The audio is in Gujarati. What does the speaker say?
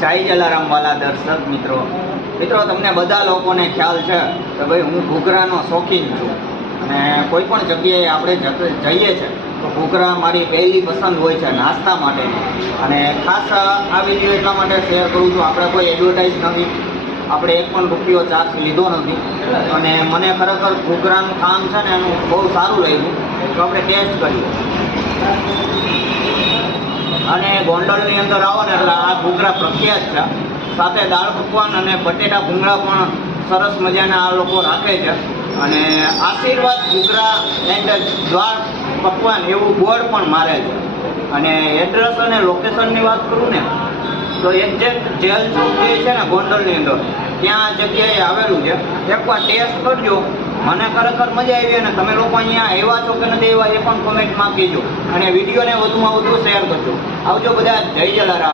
જય જલારામ વાલા દર્શક મિત્રો તમને બધા લોકોને ખ્યાલ છે કે ભાઈ હું ઘૂઘરાનો શોખીન છું અને કોઈ પણ જગ્યાએ આપણે જઈએ છીએ તો ઘૂઘરા મારી પહેલી પસંદ હોય છે નાસ્તા માટે. અને ખાસ આ વિડીયો એટલા માટે શેર કરું છું, આપણે કોઈ એડવર્ટાઇઝ નથી, આપણે એક પણ રૂપિયો ચાર્જ લીધો નથી અને મને ખરેખર ઘૂઘરાનું કામ છે ને એનું બહુ સારું લાગ્યું તો આપણે ટેસ્ટ કર્યું. અને ગોંડલની અંદર આવો ને એટલે આ ઘૂઘરા પ્રખ્યાત છે. સાથે દાળ પકવાન અને બટેટા ભૂંગળા પણ સરસ મજાના આ લોકો રાખે છે. અને આશીર્વાદ ઘૂઘરા એન્ડ દાળ પકવાન એવું બોર્ડ પણ મારે છે. અને એડ્રેસ અને લોકેશનની વાત કરું ને તો એક્ઝેક્ટ જેલ ચોક જે છે ને ગોંડલની અંદર ત્યાં જગ્યાએ આવેલું છે. એકવાર ટેસ્ટ કરજો, મને ખરેખર મજા આવી. અને તમે લોકો અહીંયા આવ્યા છો કે નથી આવ્યા એ પણ કોમેન્ટમાં કહેજો અને વિડીયોને વધુમાં વધુ શેર કરજો. આવજો બધા, જય જલારામ.